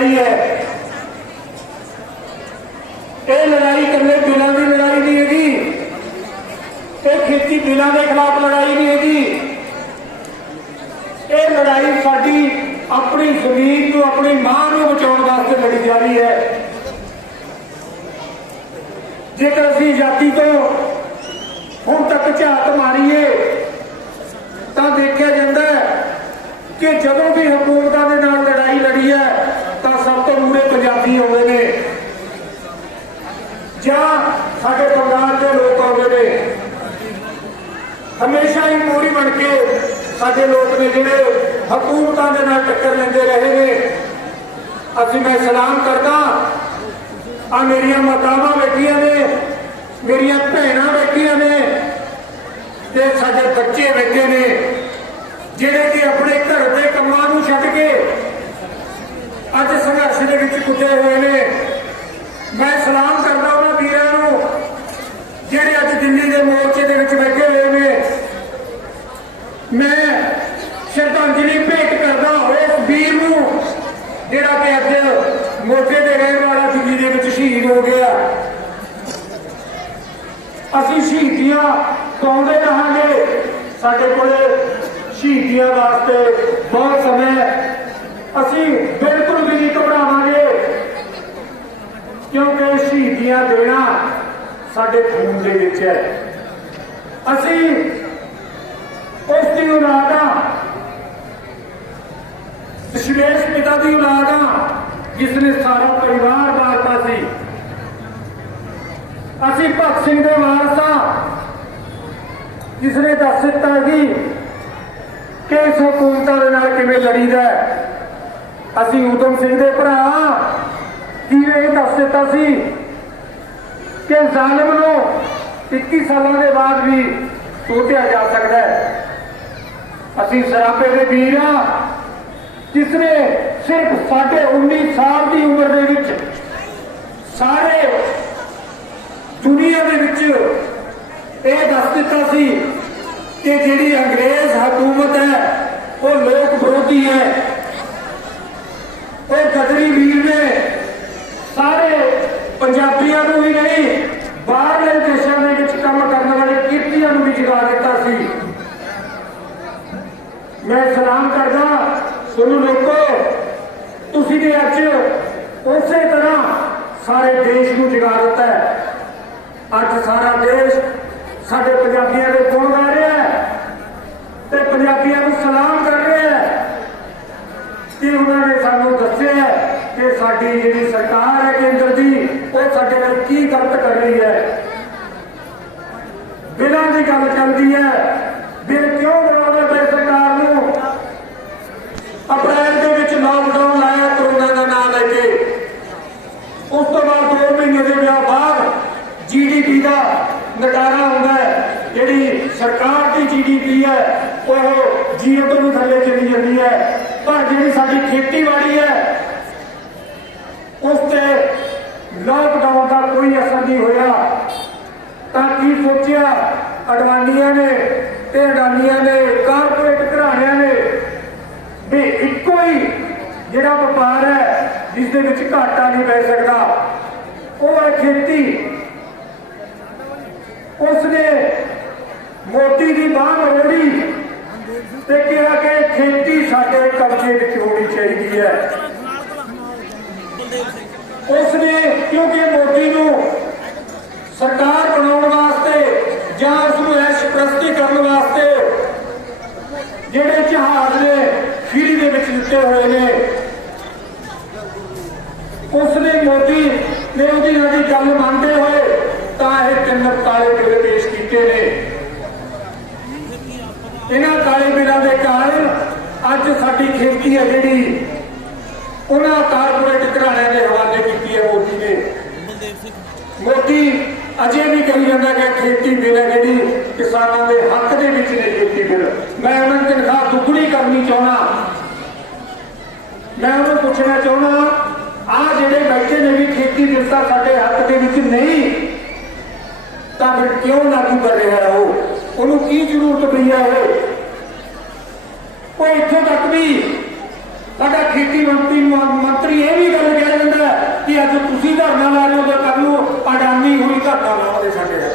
ਜਾ ਹੈ। ਇਹ ਲੜਾਈ ਇਕੱਲੇ ਬਿੱਲਾਂ ਦੀ ਲੜਾਈ ਨਹੀਂ ਹੈਗੀ। ਇਹ ਖੇਤੀ ਬਿੱਲਾਂ ਦੇ ਖਿਲਾਫ ਲੜਾਈ ਨਹੀਂ ਹੈਗੀ। ਇਹ ਲੜਾਈ ਸਾਡੀ ਆਪਣੀ ਜ਼ਮੀਨ ਨੂੰ, ਆਪਣੀ ਮਾਂ ਨੂੰ ਬਚਾਉਣ ਵਾਸਤੇ ਲੜੀ ਜਾ ਰਹੀ ਹੈ। ਜੇਕਰ ਅਸੀਂ ਆਜ਼ਾਦੀ ਤੋਂ ਹੁਣ ਤੱਕ ਝਾਤ ਮਾਰੀਏ, ਤਾਂ ਦੇਖਿਆ ਜਾਂਦਾ ਕਿ ਜਦੋਂ ਵੀ ਹਕੂਮਤਾਂ ਦੇ ਨਾਲ ਲੜਾਈ ਲੜੀ ਹੈ ਸਭ ਤੋਂ ਮੂਰੇ ਪੰਜਾਬੀ ਆਉਂਦੇ ਨੇ। ਜਾਂ ਸਾਡੇ ਪੰਜਾਬ ਦੇ ਲੋਕ ਆਉਂਦੇ ਨੇ। ਹਮੇਸ਼ਾ ਹੀ ਮੋਰੀ ਬਣ ਕੇ ਸਾਡੇ ਲੋਕ ਨੇ ਜਿਹੜੇ ਹਕੂਮਤਾਂ ਦੇ ਨਾਲ ਟੱਕਰ ਲੈਂਦੇ ਰਹੇ ਨੇ। ਅਸੀਂ ਮੈਂ ਸਲਾਮ ਕਰਦਾ ਆ ਮੇਰੀਆਂ ਮਾਤਾਵਾਂ ਬੈਠੀਆਂ ਨੇ, ਮੇਰੀਆਂ ਭੈਣਾਂ ਬੈਠੀਆਂ ਨੇ ਤੇ ਸਾਡੇ ਬੱਚੇ ਬੈਠੇ ਨੇ, ਜਿਹੜੇ ਕਿ ਆਪਣੇ ਘਰ ਦੇ ਕੰਮਾਂ ਨੂੰ ਛੱਡ ਕੇ ਅੱਜ ਸੰਘਰਸ਼ ਦੇ ਵਿੱਚ ਕੁੱਟੇ ਹੋਏ ਨੇ। ਮੈਂ ਸਲਾਮ ਕਰਦਾ ਉਹਨਾਂ ਵੀਰਾਂ ਨੂੰ, ਜਿਹੜੇ ਅੱਜ ਦਿੱਲੀ ਦੇ ਮੋਰਚੇ ਦੇ ਵਿੱਚ ਬੈਠੇ ਹੋਏ ਨੇ। ਮੈਂ ਸ਼ਰਧਾਂਜਲੀ ਭੇਟ ਕਰਦਾ ਉਸ ਵੀਰ ਨੂੰ, ਜਿਹੜਾ ਕਿ ਅੱਜ ਮੋਰਚੇ ਦੇ ਰਹਿਣ ਵਾਲਾ ਦਿੱਲੀ ਦੇ ਵਿੱਚ ਸ਼ਹੀਦ ਹੋ ਗਿਆ। ਅਸੀਂ ਸ਼ਹੀਦੀਆਂ ਪਾਉਂਦੇ ਰਹਾਂਗੇ। ਸਾਡੇ ਕੋਲੇ ਸ਼ਹੀਦੀਆਂ ਵਾਸਤੇ ਬਹੁਤ ਸਮਾਂ। ਅਸੀਂ ਬਿਲਕੁਲ ਵੀ ਨਹੀਂ ਘਬਰਾਵਾਂਗੇ ਕਿਉਂਕਿ ਦੇਣਾ ਸਾਡੇ ਖੂਨ ਦੇ ਵਿੱਚ ਹੈ। ਅਸੀਂ ਉਸ ਦੀ ਔਲਾਦ ਆ ਦਸ਼ਮੇਸ਼ ਪਿਤਾ ਦੀ ਔਲਾਦ ਆ ਜਿਸ ਨੇ ਸਾਰਾ ਪਰਿਵਾਰ ਬਾਰਤਾ ਸੀ। ਅਸੀਂ ਭਗਤ ਸਿੰਘ ਦੇ ਵਾਰਸ ਆ ਜਿਸ ਨੇ ਦੱਸ ਦਿੱਤਾ ਕਿ ਕਿ ਇਸ ਹਕੂਮਤਾਂ ਦੇ ਨਾਲ ਕਿਵੇਂ ਲੜੀਦਾ ਹੈ। ਅਸੀਂ ਊਧਮ ਸਿੰਘ ਦੇ ਭਰਾ ਹਾਂ, ਜਿਵੇਂ ਇਹ ਦੱਸ ਦਿੱਤਾ ਸੀ ਕਿ ਜ਼ਾਲਮ ਨੂੰ 21 ਸਾਲਾਂ ਦੇ ਬਾਅਦ ਵੀ ਸੋਧਿਆ ਜਾ ਸਕਦਾ ਹੈ। ਅਸੀਂ ਸਰਾਪੇ ਦੇ ਵੀਰ ਹਾਂ ਜਿਸ ਨੇ ਸਿਰਫ ਸਾਡੇ 19 ਸਾਲ ਦੀ ਉਮਰ ਦੇ ਵਿੱਚ ਸਾਰੇ ਦੁਨੀਆ ਦੇ ਵਿੱਚ ਇਹ ਦੱਸ ਦਿੱਤਾ ਸੀ ਕਿ ਜਿਹੜੀ ਅੰਗਰੇਜ਼ ਹਕੂਮਤ ਹੈ, ਉਹ ਲੋਕ ਵਿਰੋਧੀ ਹੈ। ਉਹ ਗਦਰੀ ਵੀਰ ਨੇ ਪੰਜਾਬੀਆਂ ਨੂੰ ਹੀ ਨਹੀਂ, ਬਾਹਰਲੇ ਦੇਸ਼ਾਂ ਦੇ ਵਿੱਚ ਕੰਮ ਕਰਨ ਵਾਲੇ ਕਿਰਤੀਆਂ ਨੂੰ ਵੀ ਜਗਾ ਦਿੱਤਾ ਸੀ। ਮੈਂ ਸਲਾਮ ਕਰਦਾ, ਸੁਣੋ ਲੋਕੋ, ਤੁਸੀਂ ਨੇ ਅੱਜ ਉਸੇ ਤਰ੍ਹਾਂ ਸਾਰੇ ਦੇਸ਼ ਨੂੰ ਜਗਾ ਦਿੱਤਾ ਹੈ। ਅੱਜ ਸਾਰਾ ਦੇਸ਼ ਸਾਡੇ ਪੰਜਾਬੀਆਂ ਦੇ ਗੁਣ ਗਾ ਰਿਹਾ ਹੈ ਤੇ ਪੰਜਾਬੀਆਂ ਨੂੰ ਸਲਾਮ ਕਰ ਰਿਹਾ ਹੈ। ਕਿ ਉਹਨਾਂ ਨੇ ਸਾਨੂੰ ਦੱਸਿਆ ਕਿ ਸਾਡੀ ਜਿਹੜੀ ਸਰਕਾਰ ਹੈ ਕੇਂਦਰ ਦੀ ਉਹ ਸਾਡੇ ਨਾਲ ਗਲਤ ਕਰ ਰਹੀ ਹੈ। ਬਿਨਾਂ ਦੀ ਗੱਲ ਕਰਦੀ ਹੈ। ਬਿਲ ਕਿਉਂ ਬਣਾਉਂਦੇ ਪਏ ਸਰਕਾਰ ਨੂੰ? ਅਪ੍ਰੈਲ ਦੇ ਵਿੱਚ ਲਾਕਡਾਊਨ ਲਾਇਆ, ਕਰੋਨਾ ਦਾ ਨਾਮ ਲੈ ਕੇ। ਉਸ ਤੋਂ ਬਾਅਦ 2 ਮਹੀਨੇ ਦੇ ਵਿਆਹ ਬਾਅਦ ਜੀਡੀਪੀ ਦਾ ਨਟਾਰਾ ਹੁੰਦਾ ਹੈ। ਜਿਹੜੀ ਸਰਕਾਰ ਦੀ ਜੀਡੀਪੀ ਹੈ, ਉਹ ਜੀਓ ਤੋਂ ਥੱਲੇ ਚਲੀ ਜਾਂਦੀ ਹੈ। ਪਰ ਜਿਹੜੀ ਸਾਡੀ ਖੇਤੀਬਾੜੀ ਹੈ, ਉਸ ਤੇ ਲਾਕਡਾਊਨ ਕੋਈ ਅਸਰ ਨਹੀਂ ਹੋਇਆ। ਤਾਂ ਕੀ ਸੋਚਿਆ? ਅਡਵਾਨੀਆਂ ਨੇ ਤੇ ਅਡਾਨੀਆਂ ਨੇ, ਕਾਰਪੋਰੇਟ ਘਰਾਣਿਆਂ ਨੇ ਵੀ ਇੱਕੋ ਹੀ ਜਿਹੜਾ ਵਪਾਰ ਹੈ ਜਿਸ ਦੇ ਵਿੱਚ ਘਾਟਾ ਨਹੀਂ ਪੈ ਸਕਦਾ। ਉਹ ਹੈ ਖੇਤੀ। ਉਸ ਨੇ ਮੋਦੀ ਦੀ ਬਾਹ ਮਰੋੜੀ ਤੇ ਕਿਹਾ ਕਿ ਖੇਤੀ ਸਾਡੇ ਕਬਜ਼ੇ ਵਿੱਚ ਹੋਣੀ ਚਾਹੀਦੀ ਹੈ ਉਸ ਨੇ, ਕਿਉਂਕਿ ਮੋਦੀ ਨੂੰ ਸਰਕਾਰ ਬਣਾਉਣ ਵਾਸਤੇ ਜਾਂ ਉਸ ਨੂੰ ਐਸ਼ ਪ੍ਰਸਤੀ ਕਰਨ ਵਾਸਤੇ ਜਿਹੜੇ ਜਹਾਜ਼ ਨੇ ਫਰੀ ਦੇ ਵਿੱਚ ਦਿੱਤੇ ਹੋਏ ਨੇ, ਉਸ ਨੇ ਮੋਦੀ ਨੇ ਉਹਦੀ ਉਹਦੀ ਗੱਲ ਮੰਨਦੇ ਹੋਏ ਤਾਂ ਇਹ ਤਿੰਨ ਕਾਲੇ ਬਿੱਲ ਪੇਸ਼ ਕੀਤੇ ਨੇ। ਇਹਨਾਂ ਕਾਲੇ ਬਿੱਲਾਂ ਦੇ ਕਾਰਨ ਅੱਜ ਸਾਡੀ ਖੇਤੀ ਹੈ ਜਿਹੜੀ, ਉਹਨਾਂ ਕਾਰਪੋਰੇਟ ਘਰਾਣਿਆਂ ਦੇ ਹਵਾਲੇ ਕੀਤੀ ਹੈ ਮੋਦੀ ਨੇ ਮੋਦੀ ਅਜੇ ਵੀ ਕਹੀ ਜਾਂਦਾ ਕਿ ਖੇਤੀ ਬਿੱਲ ਹੈ ਜਿਹੜੀ ਕਿਸਾਨਾਂ ਦੇ ਹੱਕ ਦੇ ਵਿੱਚ ਨੇ ਖੇਤੀ ਬਿੱਲ ਮੈਂ ਉਹਨਾਂ ਦੀ ਤਨਖਾਹ ਦੁੱਗਣੀ ਕਰਨੀ ਚਾਹੁੰਦਾ। ਮੈਂ ਉਹਨੂੰ ਪੁੱਛਣਾ ਚਾਹੁੰਦਾ, ਆ ਜਿਹੜੇ ਬੈਠੇ ਨੇ ਵੀ ਖੇਤੀ ਬਿੱਲ ਤਾਂ ਸਾਡੇ ਹੱਕ ਦੇ ਵਿੱਚ ਨਹੀਂ, ਤਾਂ ਫਿਰ ਕਿਉਂ ਲਾਗੂ ਕਰ ਰਿਹਾ ਉਹ? ਉਹਨੂੰ ਕੀ ਜ਼ਰੂਰਤ ਪਈ ਹੈ ਉਹ ਇੱਥੋਂ ਤੱਕ ਵੀ ਸਾਡਾ ਖੇਤੀ ਮੰਤਰੀ ਮੰਤਰੀ ਇਹ ਵੀ ਅੱਜ ਤੁਸੀਂ ਧਰਨਾ ਲਾ ਰਹੇ ਹੋ ਤਾਂ ਕੱਲ ਨੂੰ ਅਡਾਨੀ ਹੋਈ ਧਰਨਾ ਸਾਡੇ ਨਾਲ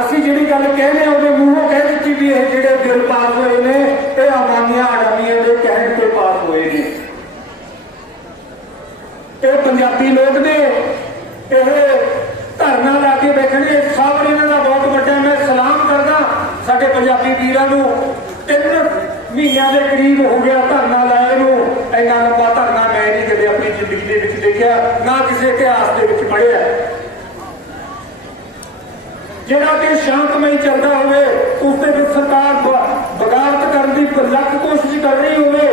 ਅਸੀਂ ਜਿਹੜੀ ਗੱਲ ਕਹਿੰਦੇ ਉਹਦੇ ਮੂੰਹੋਂ ਕਹਿ ਦਿੱਤੀ ਵੀ ਇਹ ਜਿਹੜੇ ਬਿੱਲ ਪਾਸ ਹੋਏ ਨੇ, ਇਹ ਆਮਾਨੀਆਂ ਅਡਾਨੀਆਂ ਦੇ ਕਹਿਣ ਤੇ ਪਾਸ ਹੋਏ ਨੇ। ਇਹ ਪੰਜਾਬੀ ਲੋਕ ਨੇ, ਇਹ ਧਰਨਾ ਲਾ ਕੇ ਬੈਠਣਗੇ, ਸਭ ਇਹਨਾਂ ਦਾ ਬਹੁਤ ਵੱਡਾ ਮੈਂ ਸਲਾਮ ਕਰਦਾ ਸਾਡੇ ਪੰਜਾਬੀ ਵੀਰਾਂ ਨੂੰ। ਤਿੰਨ ਮਹੀਨਿਆਂ ਦੇ ਕਰੀਬ ਹੋ ਗਿਆ ਧਰਨਾ ਲਾਏ ਨੂੰ ਇੰਨਾ ਲੰਬਾ ਧਰਨਾ ਮੈਂ ਨਹੀਂ ਕਦੇ ਆਪਣੀ ਜ਼ਿੰਦਗੀ ਦੇ ਵਿੱਚ ਦੇਖਿਆ ਨਾ ਕਿਸੇ ਇਤਿਹਾਸ ਦੇ ਵਿੱਚ ਪੜਿਆ ਜਿਹੜਾ ਕਿ ਸ਼ਾਂਤਮਈ ਚੱਲਦਾ ਹੋਵੇ ਉਸ ਦੇ ਵਿੱਚ ਸਰਕਾਰ ਬਗਾਵਤ ਕਰਨ ਦੀ ਲੱਖ ਕੋਸ਼ਿਸ਼ ਕਰ ਰਹੀ ਹੋਵੇ,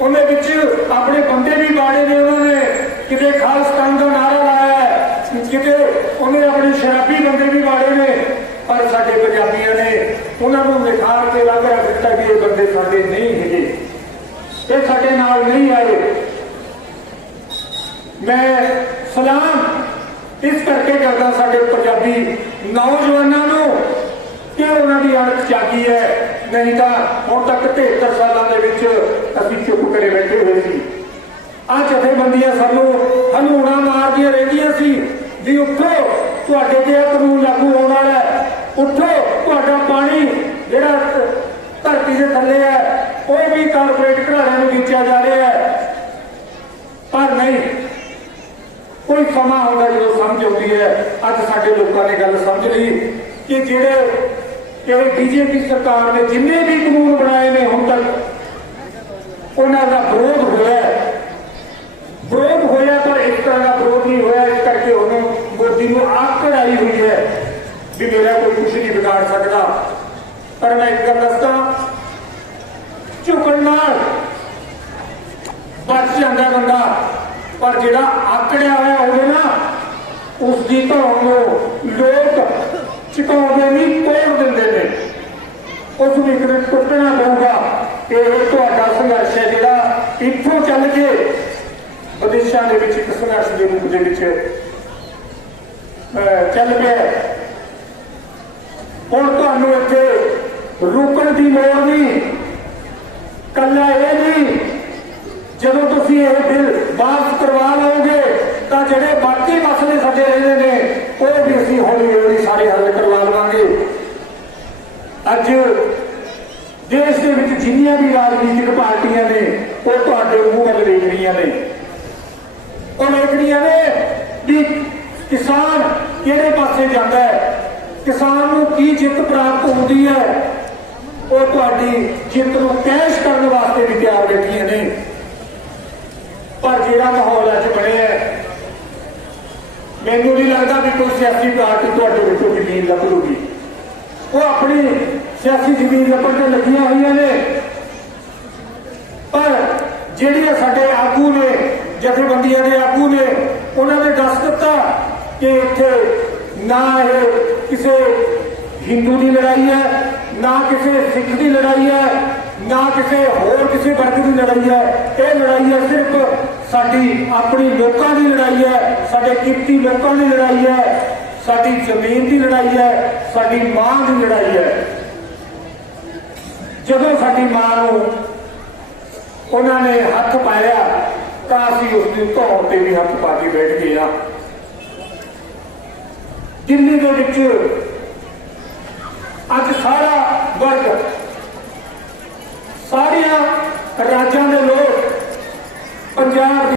ਉਹਦੇ ਵਿੱਚ ਆਪਣੇ ਬੰਦੇ ਵੀ ਬਾੜੇ ਨੇ, ਉਹਨਾਂ ਨੇ ਕਿਤੇ ਖਾਲਸਤਾਨ ਦਾ ਨਾਰਾ ਲਾਇਆ ਕਿਤੇ ਉਹਨੇ ਆਪਣੇ ਸ਼ਰਾਬੀ ਬੰਦੇ ਵੀ ਬਾੜੇ ਨੇ, ਪਰ ਸਾਡੇ ਪੰਜਾਬੀਆਂ ਨੇ ਉਹਨਾਂ ਨੂੰ ਨਿਖਾਰ ਕੇ ਲੱਗ ਰਿਹਾ ਦਿੱਤਾ ਕਿ ਇਹ ਬੰਦੇ ਸਾਡੇ ਨਹੀਂ ਹੈਗੇ। ਇਹ ਸਾਡੇ ਨਾਲ ਨਹੀਂ ਆਏ। ਮੈਂ ਸਲਾਮ। ਇਸ ਕਰਕੇ ਕਰਦਾ ਸਾਡੇ ਪੰਜਾਬੀ ਨੌਜਵਾਨਾਂ ਨੂੰ ਕਿ ਉਹਨਾਂ ਦੀ ਅਣਖ ਜਾਗੀ ਹੈ। ਨਹੀਂ ਤਾਂ ਹੁਣ ਤੱਕ 73 ਸਾਲਾਂ ਦੇ ਵਿੱਚ ਅਸੀਂ ਚੁੱਪ ਕਰੇ ਬੈਠੇ ਹੋਏ ਸੀ। ਆ ਜਥੇਬੰਦੀਆਂ ਸਾਨੂੰ ਹਨੂਣਾ ਮਾਰਦੀਆਂ ਰਹਿੰਦੀਆਂ ਸੀ ਵੀ ਉੱਠੋ, ਤੁਹਾਡੇ ਤੇ ਇਹ ਕਾਨੂੰਨ ਲਾਗੂ ਹੋਣ ਵਾਲਾ ਉੱਠੋ, ਤੁਹਾਡਾ ਪਾਣੀ ਜਿਹੜਾ ਧਰਤੀ ਦੇ ਥੱਲੇ ਹੈ ਉਹ ਵੀ ਕਾਰਪੋਰੇਟ ਘਰਾਣਿਆਂ ਨੂੰ ਵੇਚਿਆ ਜਾ ਰਿਹਾ ਹੈ ਪਰ ਨਹੀਂ ਕੋਈ ਆਉਂਦਾ ਜਦੋਂ ਸਮਝ ਆਉਂਦੀ ਹੈ, ਅੱਜ ਸਾਡੇ ਲੋਕਾਂ ਨੇ ਗੱਲ ਸਮਝ ਲਈ ਕਿ ਜਿਹੜੇ ਜਿਹੜੇ ਬੀਜੇਪੀ ਸਰਕਾਰ ਨੇ ਜਿੰਨੇ ਵੀ ਕਾਨੂੰਨ ਬਣਾਏ ਨੇ ਹੁਣ ਤੱਕ, ਉਹਨਾਂ ਦਾ ਵਿਰੋਧ ਹੋਇਆ ਵਿਰੋਧ ਹੋਇਆ ਪਰ ਇੱਕ ਤਰ੍ਹਾਂ ਦਾ ਵਿਰੋਧ ਨਹੀਂ ਹੋਇਆ, ਇਸ ਕਰਕੇ ਉਹਨੂੰ ਮੋਦੀ ਨੂੰ ਆਕੜ ਆਈ ਹੋਈ ਹੈ ਵੀ ਮੇਰਾ ਕੋਈ ਕੁਝ ਨਹੀਂ ਵਿਗਾੜ ਸਕਦਾ। ਪਰ ਮੈਂ ਇੱਕ ਗੱਲ ਦੱਸਦਾ ਝੁਕਣ ਨਾਲ ਬਚ ਜਾਂਦਾ ਬੰਦਾ, ਪਰ ਜਿਹੜਾ ਆਕੜਿਆ ਉਸ ਦੀ ਧੌਣ ਨੂੰ ਲੋਕ ਚੁਕਾਉਂਦੇ ਨਹੀਂ, ਤੋੜ ਦਿੰਦੇ ਨੇ। ਉਸ ਨੂੰ ਇੱਕ ਦਿਨ ਟੁੱਟਣਾ ਪਊਗਾ। ਇਹ ਤੁਹਾਡਾ ਸੰਘਰਸ਼ ਹੈ ਜਿਹੜਾ ਇੱਥੋਂ ਚੱਲ ਕੇ ਵਿਦੇਸ਼ਾਂ ਦੇ ਵਿੱਚ ਇੱਕ ਸੰਘਰਸ਼ ਦੇ ਰੂਪ ਦੇ ਵਿੱਚ ਚੱਲ ਪਿਆ ਹੁਣ ਤੁਹਾਨੂੰ ਇੱਥੇ ਰੁਕਣ ਦੀ ਲੋੜ ਨਹੀਂ। ਕੱਲਾ ਇਹ ਨਹੀਂ, ਜਦੋਂ ਤੁਸੀਂ ਇਹ ਬਿੱਲ ਵਾਪਸ ਕਰਵਾ ਲਓਗੇ ਤਾਂ ਜਿਹੜੇ ਬਾਕੀ ਮਸਲੇ ਸਾਡੇ ਰਹਿੰਦੇ ਨੇ, ਉਹ ਵੀ ਅਸੀਂ ਹੌਲੀ ਹੌਲੀ ਸਾਰੇ ਹੱਲ ਕਰਵਾ ਲਵਾਂਗੇ। ਅੱਜ ਦੇਸ਼ ਦੇ ਵਿੱਚ ਜਿੰਨੀਆਂ ਵੀ ਰਾਜਨੀਤਿਕ ਪਾਰਟੀਆਂ ਨੇ, ਉਹ ਤੁਹਾਡੇ ਮੂੰਹ ਵੱਲ ਵੇਖ ਰਹੀਆਂ ਨੇ। ਉਹ ਵੇਖ ਰਹੀਆਂ ਨੇ ਵੀ ਕਿਸਾਨ ਕਿਹੜੇ ਪਾਸੇ ਜਾਂਦਾ ਹੈ? ਕਿਸਾਨ ਨੂੰ ਕੀ ਜਿੱਤ ਪ੍ਰਾਪਤ ਹੁੰਦੀ ਹੈ? ਉਹ ਤੁਹਾਡੀ ਜਿੱਤ ਨੂੰ ਕੈਸ਼ ਕਰਨ ਵਾਸਤੇ ਵੀ ਤਿਆਰ ਬੈਠੀਆਂ ਨੇ। ਪਰ ਜਿਹੜਾ ਮਾਹੌਲ ਮੈਨੂੰ ਨਹੀਂ ਲੱਗਦਾ ਵੀ ਕੋਈ ਸਿਆਸੀ ਪਾਰਟੀ ਤੁਹਾਡੇ ਵਿੱਚੋਂ ਜ਼ਮੀਨ ਲੱਭ ਲੂਗੀ ਉਹ ਆਪਣੀ ਸਿਆਸੀ ਜ਼ਮੀਨ ਲੱਭਣ ਤੇ ਲੱਗੀਆਂ ਹੋਈਆਂ ਨੇ। ਪਰ ਜਿਹੜੇ ਸਾਡੇ ਆਗੂ ਨੇ, ਜਥੇਬੰਦੀਆਂ ਦੇ ਆਗੂ ਨੇ, ਉਹਨਾਂ ਨੇ ਦੱਸ ਦਿੱਤਾ ਕਿ ਇੱਥੇ ਨਾ ਇਹ ਕਿਸੇ ਹਿੰਦੂ ਦੀ ਲੜਾਈ ਹੈ, ਨਾ ਕਿਸੇ ਸਿੱਖ ਦੀ ਲੜਾਈ ਹੈ, ਨਾ ਕਿਸੇ ਹੋਰ ਕਿਸੇ ਵਰਗ ਦੀ ਲੜਾਈ ਹੈ। ਇਹ ਲੜਾਈ ਹੈ ਸਿਰਫ ਸਾਡੀ ਆਪਣੀ ਲੋਕਾਂ ਦੀ ਲੜਾਈ ਹੈ, ਸਾਡੇ ਕੀਮਤੀ ਲੋਕਾਂ ਦੀ ਲੜਾਈ ਹੈ, ਸਾਡੀ ਜ਼ਮੀਨ ਦੀ ਲੜਾਈ ਹੈ, ਸਾਡੀ ਮਾਂ ਦੀ ਲੜਾਈ ਹੈ। ਜਦੋਂ ਸਾਡੀ ਮਾਂ ਨੂੰ ਉਹਨਾਂ ਨੇ ਹੱਥ ਪਾਇਆ, ਤਾਂ ਅਸੀਂ ਉਸ ਦੀ ਧੌਣ ਤੇ ਵੀ ਹੱਥ ਪਾ ਕੇ ਬੈਠ ਗਏ ਆ ਦਿੱਲੀ ਦੇ ਵਿੱਚ ਅੱਜ ਸਾਰਾ ਵਰਗ, ਸਾਰੀਆਂ ਰਾਜਾਂ ਦੇ ਲੋਕ ਪੰਜਾਬ